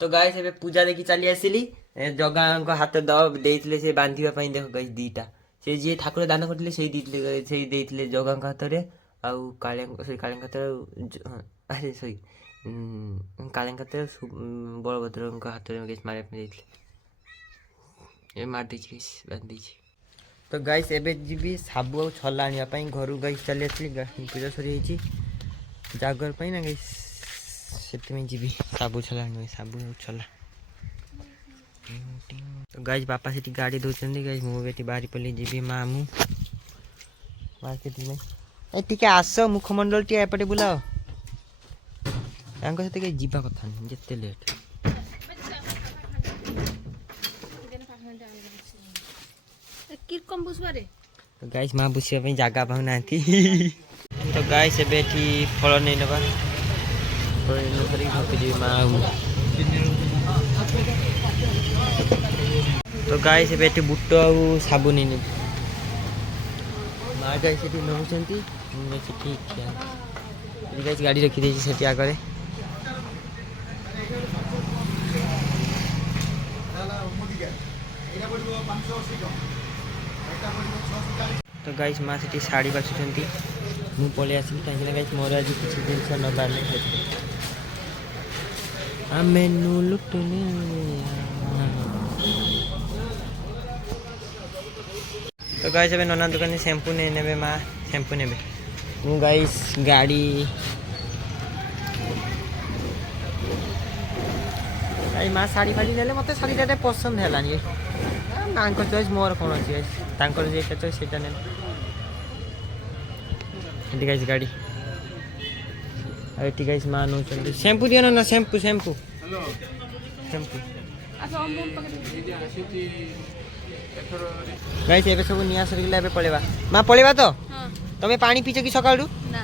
तो गाइस एबे पूजा देखि चली आसिली जगाଙ୍କ हाथ ଦେଇଥିଲେ ସେ ବାନ୍ଧିବା ପାଇଁ ଦେଖ ଗାइस ଦିଟା ସେ ଯିଏ ଠାକୁର ଦାନ କରିଥିଲେ ସେଇ ଦେଇଥିଲେ ଜଗାଙ୍କ ହାତରେ ଆଉ କାଳିଙ୍କ ହାତରେ ଆରେ ସରି କାଳିଙ୍କ ହାତରେ ବଳଭଦ୍ରଙ୍କ ହାତରେ ଗାଇସ୍ ମାରିବା ପାଇଁ ଦେଇଥିଲେ ଏ ମାରି ଦେଇଛି ଗାଇସ୍ ବାନ୍ଧି ଦେଇଛି। ତ ଗାଇସ୍ ଏବେ ଯିବି ସାବୁ ଆଉ ଛଲା ଆଣିବା ପାଇଁ ଘରୁ ଗାଇସ୍ ଚାଲି ଆସିଲି ପୂଜା ସରିଯାଇଛି ଜାଗର ପାଇଁ ନା ଗାଇସ୍ ସେଥିପାଇଁ ଯିବି ସାବୁ ଛଲା ଆଣିବି ସାବୁ ଆଉ ଛଲା। तो गाइस बापा से गाड़ी दौरान गाइस मुझे बाहरी पलि जी मामू मार्केट में टे आस मुखमंडल टे एपटे बुलाओ सहित कहीं जावा कथा नहीं जिते लेट तो गाइस माँ बुझा जगह पाऊना तो गाइस एबे फल नहीं नवा जी माँ तो गाइस एबे बुट आ साबु नहीं माँ गाइस नौ ठीक गाइस गाड़ी रखी से आगे तो गाइस माँ से शाढ़ी बाछुंट मुझे पलि आसली कहीं गाइस मोर आज किसी जिनस नबार नहीं आमे लुटने तो गाइस एबे नना दुकान शैम्पू नहीं ने माँ शैम्पू ने मु गाइस गाड़ी माँ शाढ़ी फाड़ी ने मत शाढ़ी पसंद है माँ चॉइस मोर कौन अच्छे जो चॉइस से गाइस गाड़ी ये गाइस माँ नौ शैम्पू दियो ना शैम्पू शैम्पू शैम्पू गाइस एबे सब निया सरगिला एबे पळेबा माँ पळेबा तो तमे पानी पीछ कि सकाळू ना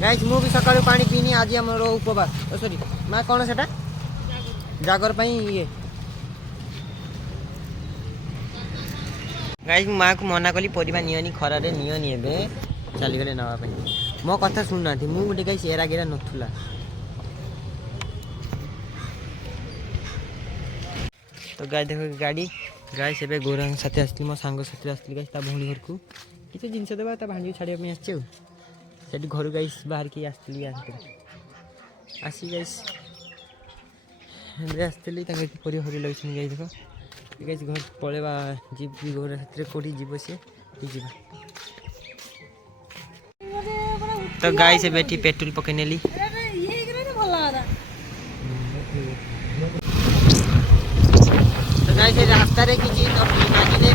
गाइस मु भी सकाळू पानी पीनी आज हमर उपवास सॉरी माँ कौन सेटा जागर पई ये गाइस माँ को मना कली परिबा नियनी खरा रे नियनी एबे चली गले नवा पई मो कथा सुन ना थी मु गोटे गाइस एरा गेरा नथुला तो गाय देखो गाड़ी गाय से गौरांग साथी आसती मो सांग साथी आसती गाइस भौणी घर को किसी जिनस देवा भांजी छाड़ा आसी घर गाइस बाहर की आसती आसी गाइस आसती परी हरी लगे गाई देख गाइस घर पलैबा जी गौरा साथी कौटी जीव सी जी तो गाय से बैठी पेट्रोल पकई नेली तो गाइस रास्ता रे किछि तो माटी दे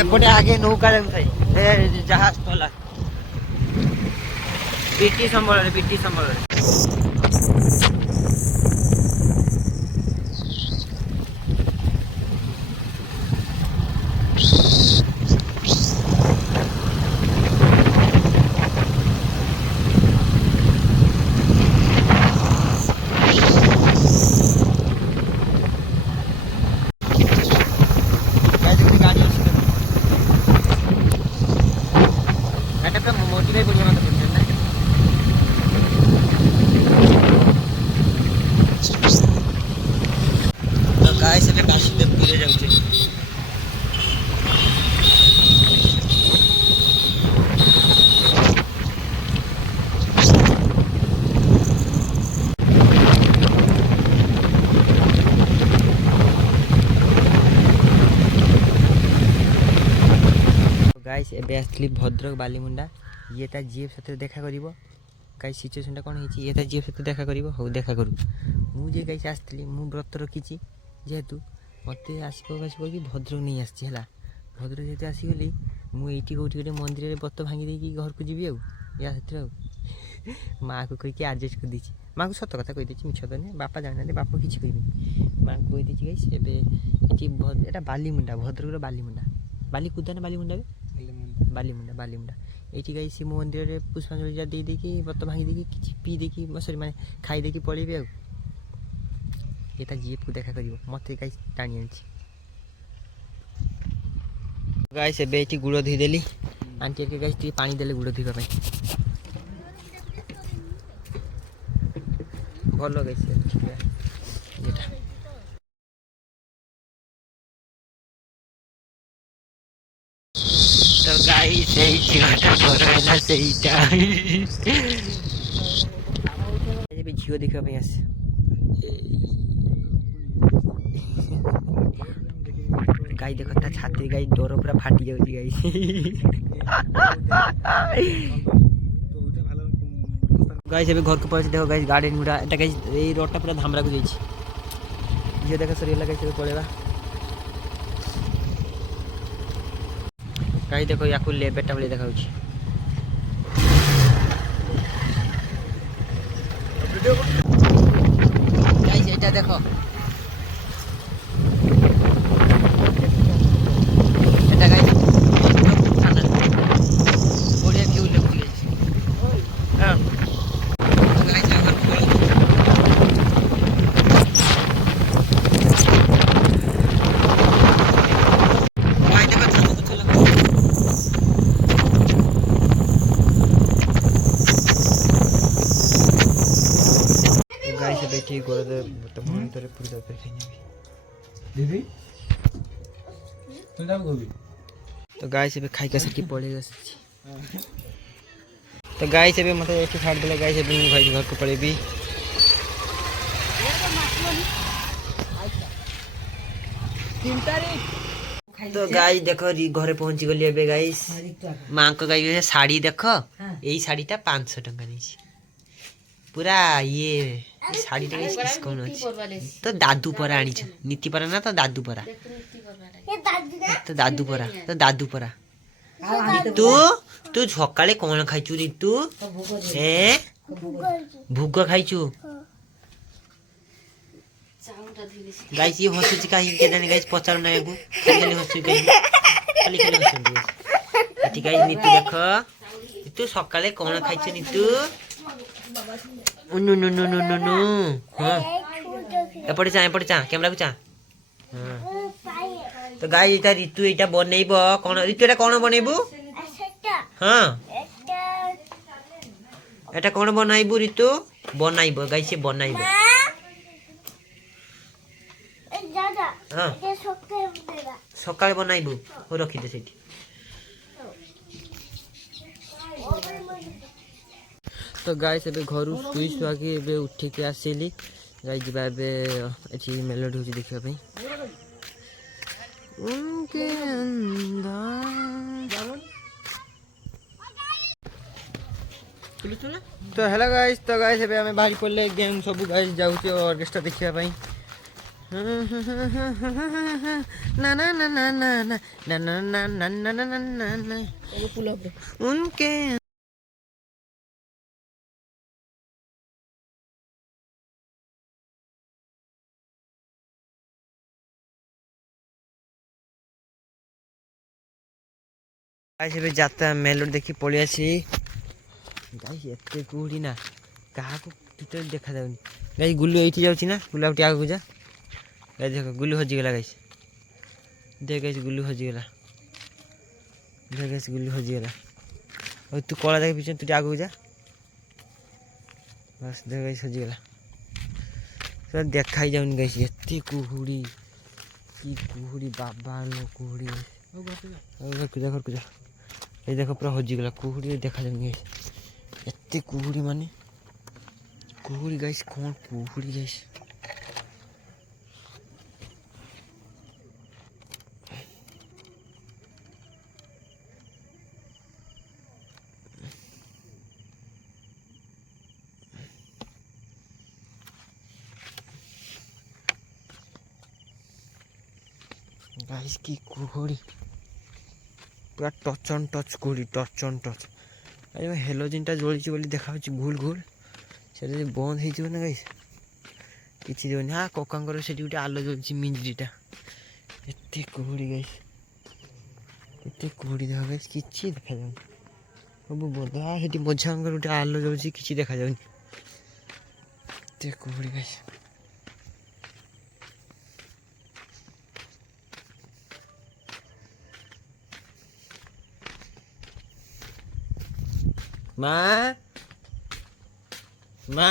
एपटे आगे नौका जहाज तला पिटी संबल गाइस एबे आसली भद्रक बालीमुंडा ये ता जीएफ साथ देखा करिवो गाइस सिचुएशन कौन है ये ता जीएफ साथ देखा करिवो हो देखा करू मुझे गाइस आसली मु व्रत रखी जेहेतु मत आसो कि भद्रक नहीं आसी है भद्रक जेहतु आसीगली मुझे कौटी गोटे मंदिर में व्रत भांगी देकी घर को जी या माँ को कहीकि आडजस्ट कर दीची माँ को सत कथा कहीदे मिछ तो नहीं बापा जाना बापा किसी कह माँ को कहीदे गाइस एटा बालीमुंडा भद्रक बालीमुंडा बालीकुदा ना बालीमुंडा बालीमुंडा बालीमुंडा ये गाई शिव मंदिर में पुष्पांजलि जा दे देकी व्रत भांगी देकी किसी पी देकी सरी माने खाई देकी पलैबे आ जीएफ को देखा कर मत गाई टाणी आनी गाइस ଏବେ ଏଠି ଗୁଡ଼ ଧୋଇଦେଲି ଆଣ୍ଟି ଏଠି ଗାଇସ୍ ଟିକେ ପାଣି ଦେଲେ ଗୁଡ଼ ଧୋଇବା ପାଇଁ ଭଲ ଗାଇସ୍ ଏଟା तो गाइस ସେଇଟା ଘର ହେଲା ସେଇଟା ଏବେ ଝିଅ ଦେଖିବା ପାଇଁ ଆସେ गाई देख ता छाती गाई डर पूरा फाटी जाउची गाई गाइस ଏବେ घर को पहुंच देखो गाइस गार्डन मुडा एटा गाइस ए रोड टा पूरा धामरा को जाइछि जे देखो सरियला गाइस पळेबा गाइस देखो याकू लेबेटा भली देखाउछि गाइस एटा देखो एटा गाइस खाना बढ़िया व्यू ले बोले हां गाइस अगर गाइस बैठी गोड़ दे तो मॉनिटर पूरा पे खाने दीदी तुम जाओ गोभी तो गाइस ଏବେ ଖାଇ କାସକି ପଳେଇ ଆସିଛି तो गाइस ଏବେ ମତେ ଏଠି ଛାଡି ଦେଲେ गाइस ଏବେ ମୁଁ ଭାଇ ଘରକୁ ପଳେଇବି तो गाइस देखो घरे पहुंची गली एबे गाइस मां को गाइस साड़ी देखो एई साड़ीटा 500 टका नैछि पूरा ये साड़ी टा किस कोन अछि तो दादू परा आनी छ नीति परा ना तो दादू परा तो दादू परा तू तू सकाळे कोन खाइचू रे तू ए भुग खाइचू गाइस ये हसुची काहे के जाने गाइस पचार ना एगु खाली हसु खाली हसु एठी गाइस नीति देखो तू सकाळे कोन खाइचू नी तू no no no no no no हां एपटे चा कैमरा को चा हां तो गाइस इटा ऋतु इटा बनेइबो कोन ऋतु एटा कोन बनेइबो हां एटा कोन बनाइबो ऋतु बनाइबो गाइस से बनाइबो दादा हां ये सकाळे बनाइबो हो रखि दे सेठी तो गाइस एबे घरु सुई सुआ के एबे उठी के आसीली गाइस जिबा एबे एठी मेलोडी होची देखिबा पई उनके अंदर तो हेलो गाइस एबे हमें बाहरी पड़ले गेम सब गाइस जाउची ऑर्केस्ट्रा देखिबा पई ना ना ना ना ना ना ना ना ना ना ना ना ना ना पुल अप उनके गाइस एबे जाता मेलोडी देखि पळि आसी गाइस एते कुडी ना कहा को टोटल देखा जाउनी गाइस गुल्लू एठी जाउची ना गुल्लू आउटी आगु जा गाइस देखो गुल्लू हजी गेला गाइस देख गाइस गुल्लू हजी गेला देख गाइस गुल्लू हजी गेला और तू कोला देख पीछे तू आगु जा बस देख गाइस हजी गेला सब देखाई जाउनी गाइस एते कुहुडी की कुहुडी बाबा लो कुहुडी घर को जा ये देखो पूरा हजी गला कुहुडी देखा जाउनी एते कुहुडी माने कुहुडी गाइस कोन कुहुडी गाइस गाइस की कुहुडी पूरा टच ऑन टच कुहुडी टच ऑन टच अरे हेलोजिन टा जोड़ी बोली देखा घूल घूल से बंद हो ना गाइस किसी देवनी हाँ ककांर से गोटे आलो जोड़ी मिंजरीटा एत कुहुड़ी गाइस एत कुहुड़ी देख गाइस कि देखा जाऊनी सब बंद हाँ से मझा गोटे आलो जोड़ी कि देखा जाऊनी एत कुहुड़ी गाइस ମା ମା